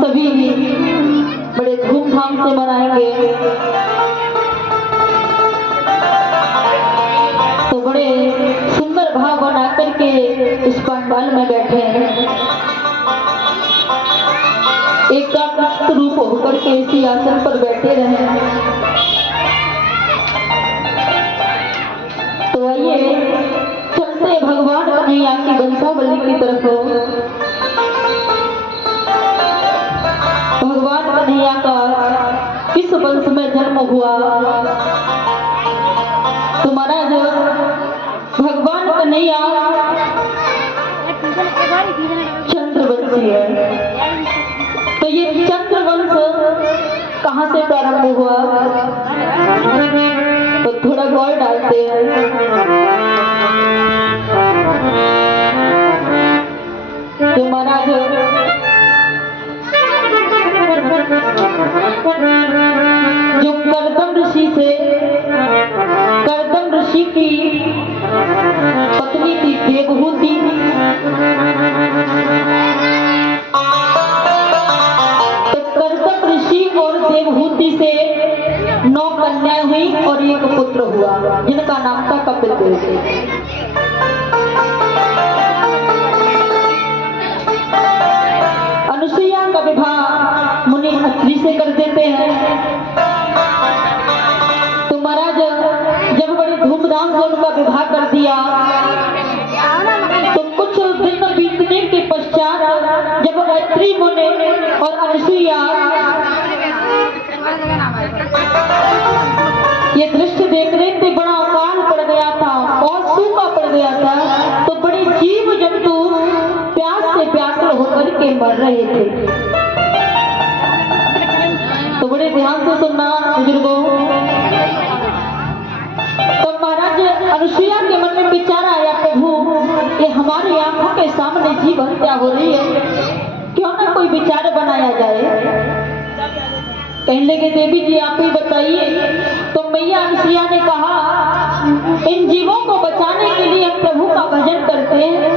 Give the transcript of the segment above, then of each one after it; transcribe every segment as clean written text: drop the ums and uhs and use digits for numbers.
सभी बड़े धूमधाम से मनाएंगे। तो बड़े सुंदर भाव बना करके इस पंडाल में बैठे हैं, एकाग्र रूप होकर के इसी आसन पर बैठे रहे। तो आइए चलते भगवान कन्हैया की बंसावली की तरफ। भगवान कन्हैया का किस वंश में जन्म हुआ? तो महाराज भगवान कन्हैया चंद्रवंशी है। तो ये चंद्रवंश कहाँ से प्रारंभ हुआ? तो थोड़ा गौर डालते हैं। तो महाराज जो कर्दम ऋषि की पत्नी थी देवहूति, तो कर्दम ऋषि और देवहूति से 9 कन्याएं हुई और एक पुत्र हुआ जिनका नाम था कपिल देव। अनुसुईया का विवाह मुनि अत्रि से कर देते हैं। तो महाराज जब बड़े धूमधाम से उनका विवाह कर दिया, तो कुछ दिन बीतने के पश्चात जब अत्रि मुनि और अनुसुईया ये दृश्य देख रहे थे, बड़ा अकाल पड़ गया था और सूखा पड़ गया था, तो बड़े जीव जंतु प्यास से व्याकुल होकर के मर रहे थे। तो बड़े ध्यान से सुनना बुजुर्गों। तो महाराज अनुसुईया के मन में विचार आया, प्रभु ये हमारी आंखों के सामने जीव हत्या हो रही है, क्यों ना कोई विचार बनाया जाए। कहने लगे देवी जी आप ही बताइए। तो मैया अनुसुईया ने कहा इन जीवों को बचाने के लिए हम प्रभु का भजन करते हैं।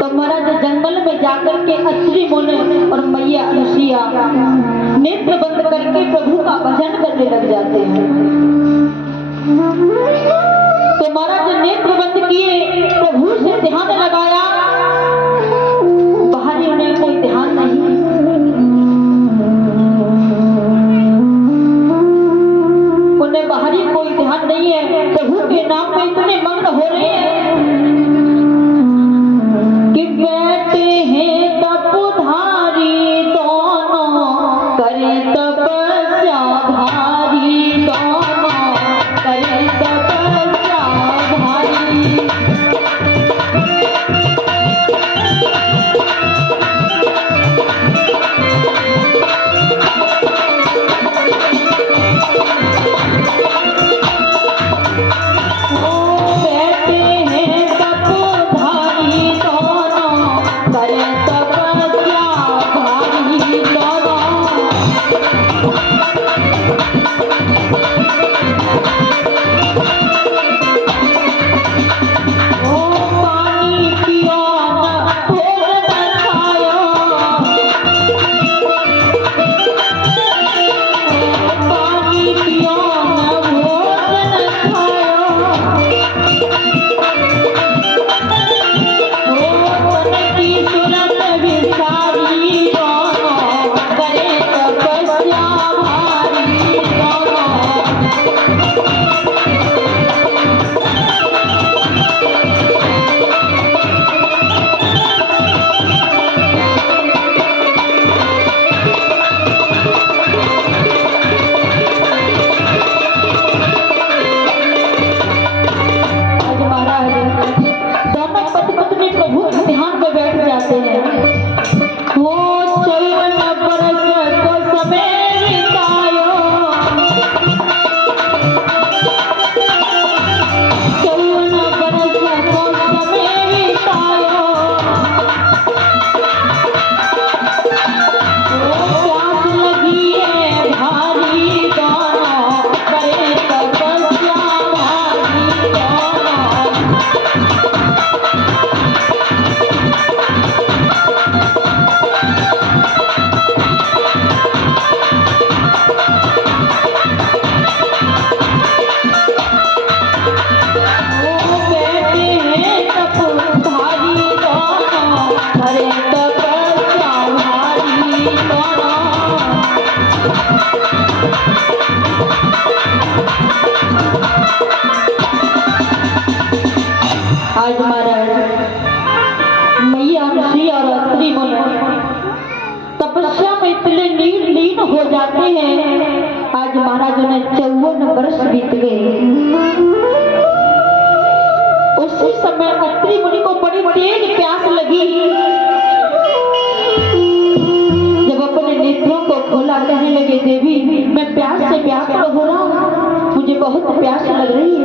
तो महाराज जंगल में जाकर के अत्रि मुनि और मैया अनुसुईया नेत्र बंद करके प्रभु का भजन करने लग जाते हैं। तो महाराज नेत्र बंद किए, प्रभु से ध्यान लगाया, बाहरी उन्हें कोई ध्यान नहीं। उन्हें बाहरी कोई ध्यान नहीं है, प्रभु के नाम में इतने मग्न हो रहे हैं कि बैठे हैं तपधारी दोनों, करे तपस्या भारी दोनों, करे तपस्या भारी। बताते हैं आज महाराजों ने 54 वर्ष बीत गए। उसी समय अत्रि मुनि को बड़ी तेज प्यास लगी। जब अपने नेत्रों को खोला कहने लगे देवी मैं प्यास से व्याकुल हो रहा हूँ, मुझे बहुत प्यास लग रही है।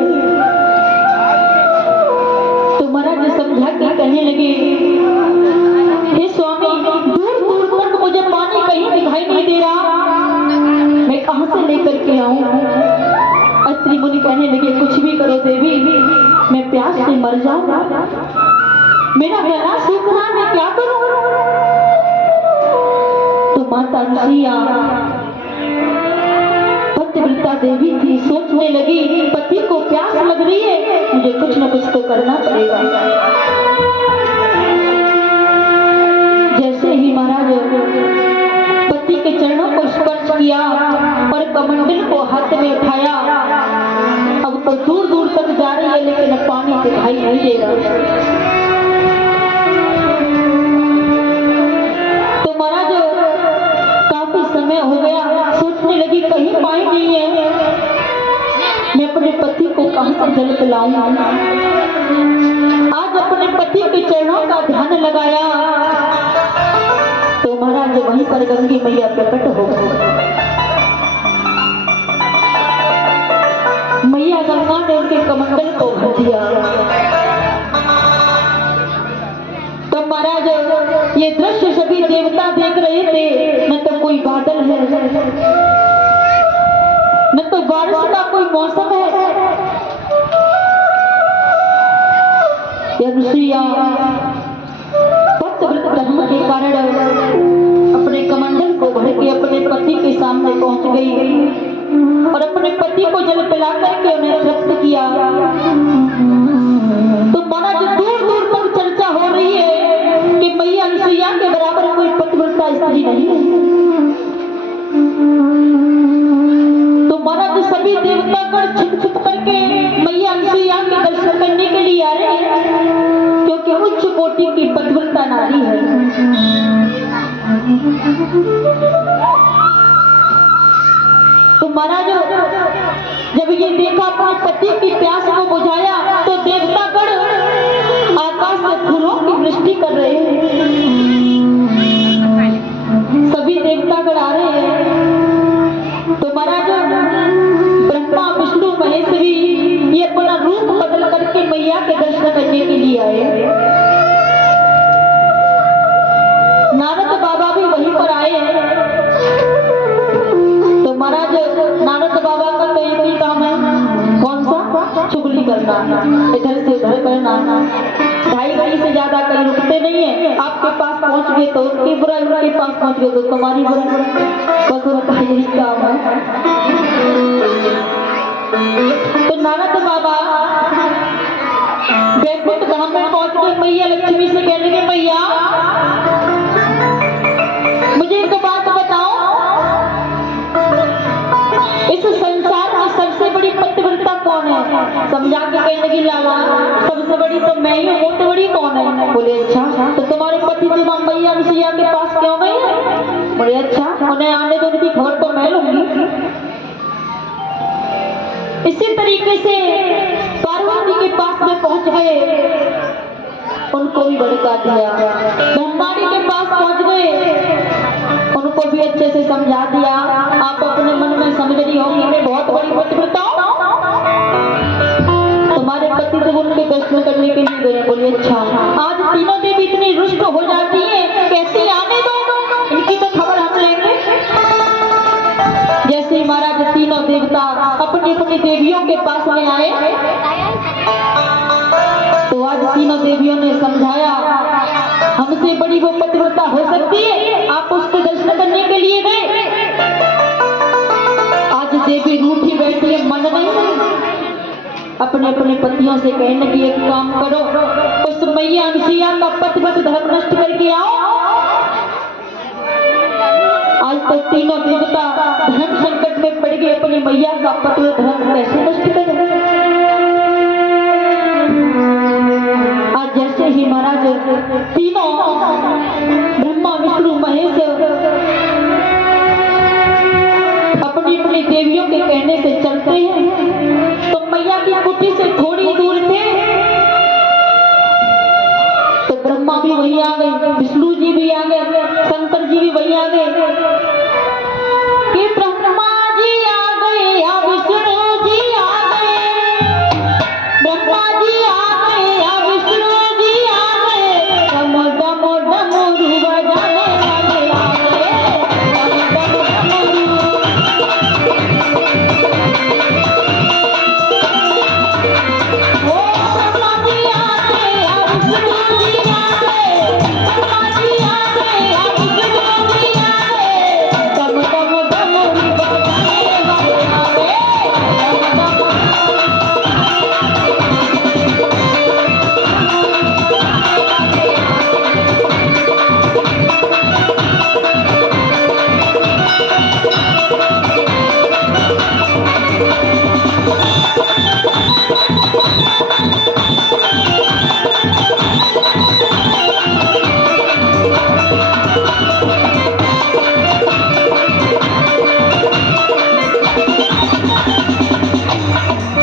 तो महाराज समझा के कहने लगे हे स्वामी दूर दूर तक मुझे पानी कहीं दिखाई नहीं दे रहा, मैं कहां से लेकर के आऊं। अत्रि मुनि कहने लगे कुछ भी करो देवी, मैं प्यास से मर जाऊंगा, मेरा गला सूख रहा, मैं क्या करूं। तो माता ऋषिया पतिव्रता देवी थी, सोचने लगी पति को प्यास लग रही है, मुझे कुछ न कुछ तो करना पड़ेगा। जैसे ही महाराज पति के चरणों को स्पर्श किया और कमंडल को हाथ में उठाया, अब तो दूर दूर तक जा रही है लेकिन पानी दिखाई नहीं दे रहा। तो महाराज काफी समय हो गया, सोचने लगी कहीं पानी नहीं है, मैं अपने पति को कहां से जल पिलाऊं। आज अपने पति के चरणों का ध्यान लगाया तो महाराज वहीं पर गंगे मैया प्रकट हो गई। मैया गंगा ने उनके कमंडल को भर दिया। तब महाराज ये दृश्य सभी देवता देख रहे थे, न तो कोई बादल है न तो बारिश का कोई मौसम है। ऋषिया पतिव्रत धर्म के कारण अपने कमंडल को भर के अपने पति के सामने पहुंच गई और अपने पति को जल पिला करके उन्हें तृप्त किया। तो महाराज दूर दूर तक चर्चा हो रही है कि मैया ऋषिया के बराबर कोई पतिव्रता स्त्री नहीं है। तो महाराज सभी देवतागण छुप छुप करके मैया ऋषिया के दर्शन करने के लिए आ रहे हैं, क्योंकि उच्च कोटि की पतिव्रता नारी है। तो महाराज जब ये देखा अपने पति की प्यास को बुझाया तो देवतागण आकाश से फूलों की वृष्टि कर रहे हैं। सभी देवतागण आ रहे हैं। तो महाराज ब्रह्मा विष्णु महेश भी ये अपना रूप बदल करके मैया के दर्शन करने के लिए आए। नारद बाबा भी वहीं पर आए हैं। तो महाराज नारद बाबा का तो एक ही काम है, कौन सा? चुगली करना, इधर से उधर करना। 2.5 घड़ी से ज्यादा कहीं रुकते नहीं है। आपके पास पहुंच गए तो उनकी बुराई, उनके पास पहुंच गए तो तुम्हारी बुराई, बस उनका यही काम है। तो नारद बाबा वैकुंठ धाम में पहुंच गए। मैया लक्ष्मी से कहने लगे मैया मुझे एक बात बताओ, इस संसार में सबसे बड़ी पतिव्रता कौन है? समझा के कहने लगी लाला सबसे बड़ी तो मैं ही हूँ, बहुत बड़ी कौन है? बोले अच्छा तो तुम्हारे पति जी मैया ऋषिया के पास क्यों गए? बोले अच्छा उन्हें आने दो, उनकी खबर तो मैं लूंगी। इसी तरीके से पार्वती के पास में पहुंच गए, उनको भी भड़का दिया। ब्रह्माणी के पास पहुंच गए, उनको भी अच्छे से समझा दिया। आप अपने मन में समझ रही होंगी मैं बहुत बड़ी पतिव्रता हूं, तुम्हारे पति तो उनके दर्शन करने के लिए गए। बोले अच्छा। आज तीनों देवी इतनी रुष्ट हो जाती है, कैसे आने दो, इनकी तो खबर हम लेंगे। जैसे ही महाराज तीनों देवता अपनी अपनी देवियों के पास में आए तो आज तीनों देवियों ने समझाया हमसे बड़ी वो पतिव्रता हो सकती है, आप उसके दर्शन करने के लिए गए। आज देवी रूठी बैठी है, मन नहीं। अपने अपने पतियों से कहने की एक काम करो, उस मैया ऋषिया का पतिव्रत धर्म नष्ट करके आओ। आज तक तीनों देवता धर्म संकट में पड़ गए, अपनी मैया का पतिव्रत धर्म कैसे नष्ट करें? आज जैसे ही महाराज तीनों ब्रह्मा विष्णु महेश देवियों के कहने से चलते हैं। तो मैया की कुटी से थोड़ी दूर थे तो ब्रह्मा भी वहीं आ गए, विष्णु जी भी आ गए, शंकर जी भी वहीं आ गए कि ब्रह्मा जी आ गए या विष्णु जी आ गए, ब्रह्मा जी आ गए या विष्णु जी आ गए, डम डम डमरू बजाने वाले आ गए, डम डम डमरू। ओ ब्रह्मा जी आ गए या विष्णु जी आ गए, ब्रह्मा जी आ गए या विष्णु जी आ गए, डम डम डमरू बजाने वाले आ गए, डम डम।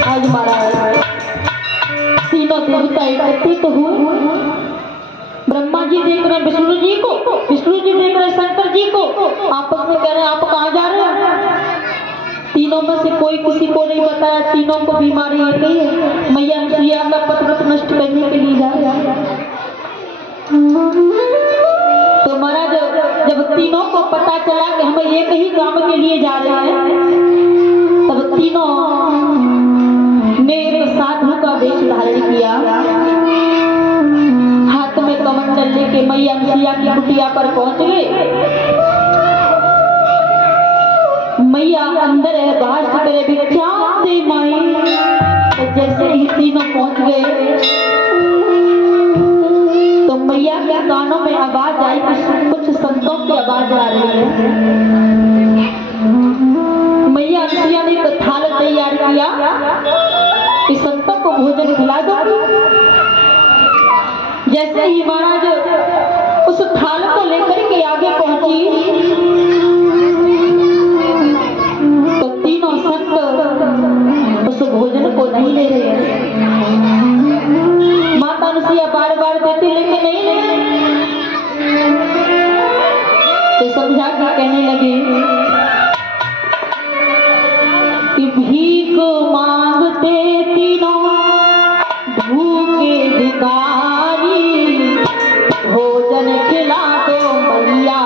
आज महाराज तीनों देवता एकत्रित हुए। ब्रह्मा जी देख रहे विष्णु जी को, विष्णु जी देख रहे शंकर जी को, आपस में कह रहे हैं आप कहाँ जा रहे हैं। तीनों में से कोई किसी को नहीं बताया, तीनों को बीमारी एक ही है, मैया अनुसुईया का पतिव्रत नष्ट करने के लिए जा रहे हैं। तो महाराज जब तीनों को पता चला कि हम एक ही काम के लिए जा रहे हैं, तब तीनों ने एक साधु का वेश धारण किया, हाथ में कमंडल लेके मैया अनुसुईया की कुटिया पर पहुंच गए। मैया अंदर है, बाहर से करे भिक्षा दे माई। तो जैसे ही तीनों पहुंच गए तो मैया के कानों में आवाज आई, कुछ संतों की आवाज आ रही है। मैया अनुसुईया ने एक थाल तैयार किया कि संतों को भोजन खिला दो। जैसे ही महाराज उस थाल को लेकर के आगे पहुंची तो तीनों संत उस भोजन को नहीं ले रहे हैं। माता अनुसुईया बार बार देती लेकिन नहीं ले, तो समझा के कहने लगे कि भीख मांगते तीनों भूखे भिखारी, भोजन खिला दो मैया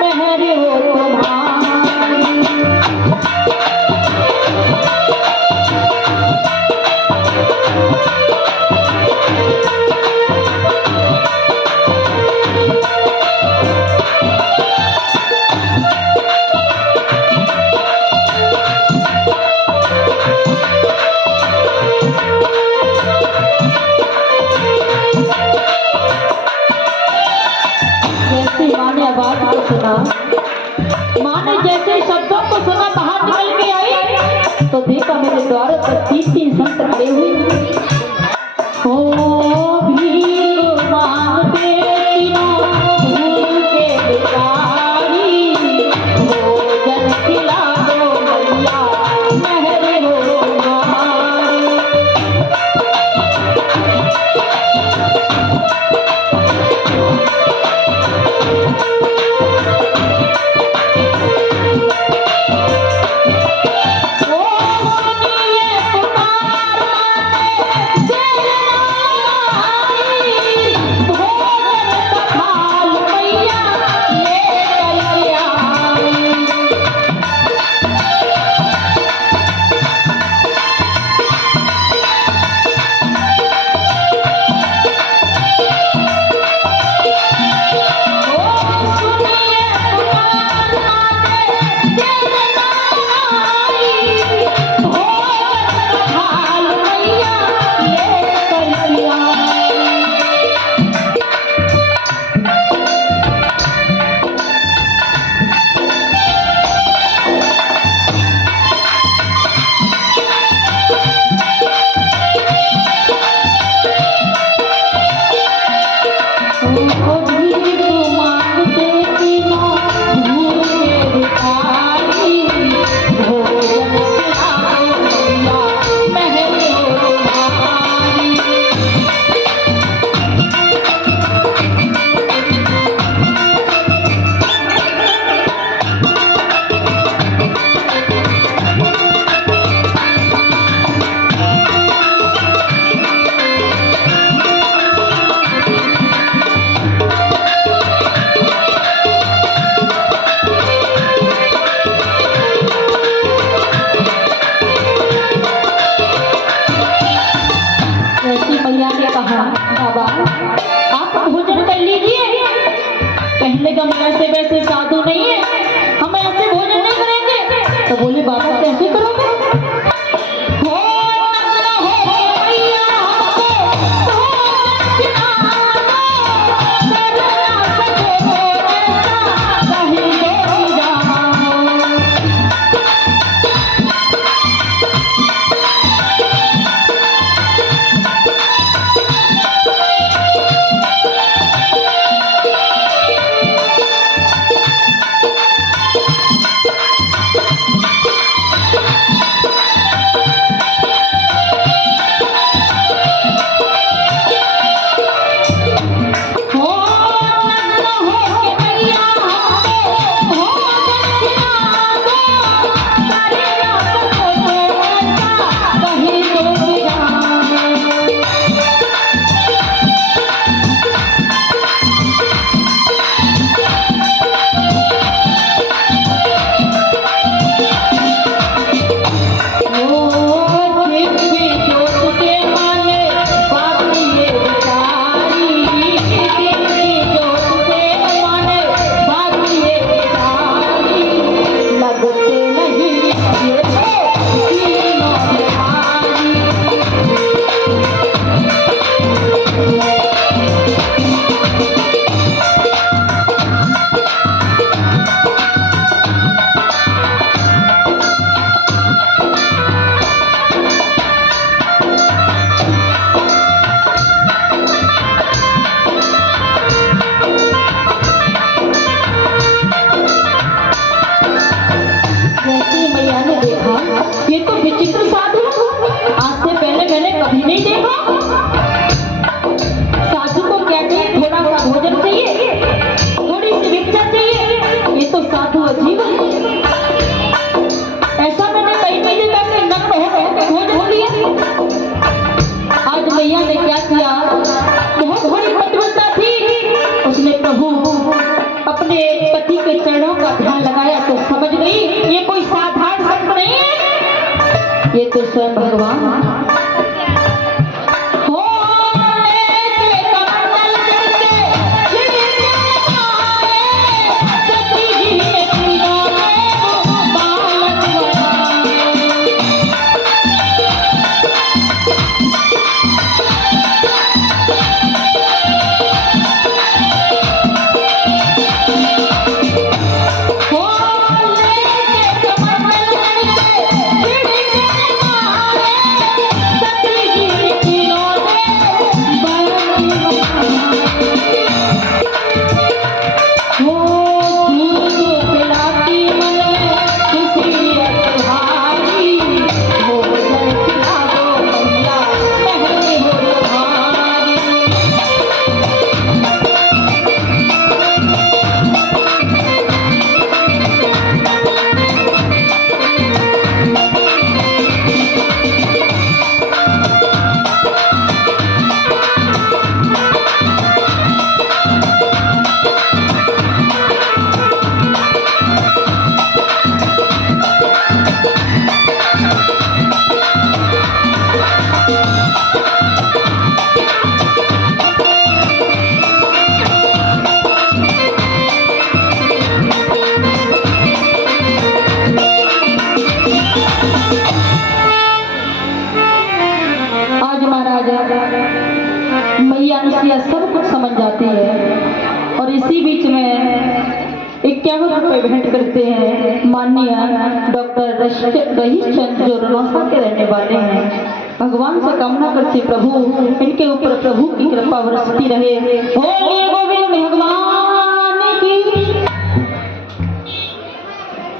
मेहर हो तुम्हारी। आवाज को सुना, माँ ने जैसे शब्दों को सुना बाहर निकल के आई तो देखा मेरे द्वार पर 3 संत खड़े हुए। ओ भीख मांगते तीनों भूखे भिखारी, भोजन खिला दो मैया मेहर हो तुम्हारी। ओ सुनिए पुकार वैसे साधु नहीं है, हम ऐसे भोजन नहीं करेंगे। तो बोले बाबा कैसे करोगे? ये तो स्वयं भगवान मैया अनुसुईया सब कुछ समझ जाती है। और इसी बीच में 51 रुपए भेंट करते हैं माननीय डॉक्टर रहीश चंद जो रनौसा के रहने वाले हैं। भगवान से कामना करते प्रभु इनके ऊपर प्रभु की कृपा बरसती रहे। बोलिए गोविंद भगवान की।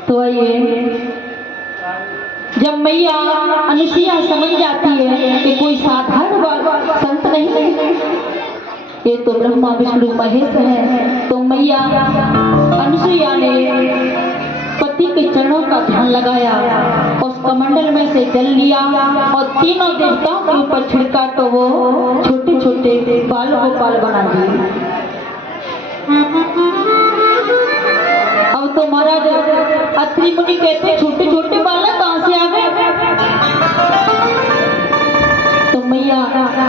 तो आइए, जब मैया अनुसुईया समझ जाती है कि कोई साधारण संत नहीं, ये तो ब्रह्मा विष्णु महेश है, तो मैया अनुसुईया ने पति के चरणों का ध्यान लगाया, उस कमंडल में से जल लिया और तीनों देवताओं के ऊपर छिड़का तो वो छोटे छोटे बाल गोपाल बना दिए। अब तो महाराज अत्रि मुनि कहते छोटे छोटे बालक कहां से आ गए? तो मैया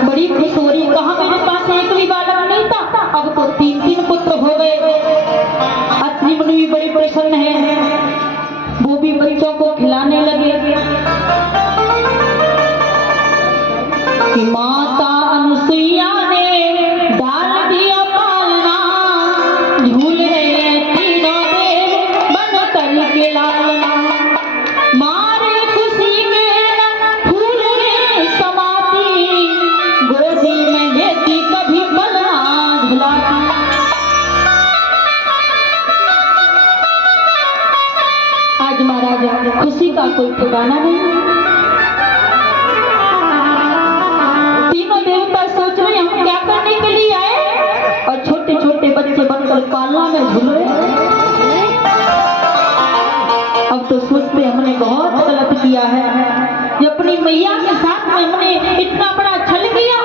बड़ी खुश हो रही, कहा मेरे पास एक भी बालक नहीं था, अब तो 3 पुत्र हो गए। ठिकाना नहीं। तीनों देवता सोच रहे हम क्या करने के लिए आए, और छोटे छोटे बच्चे बनकर पालना में झूल रहे। अब तो सोचते हमने बहुत गलत किया है, जो अपनी मैया के साथ में हमने इतना बड़ा छल किया।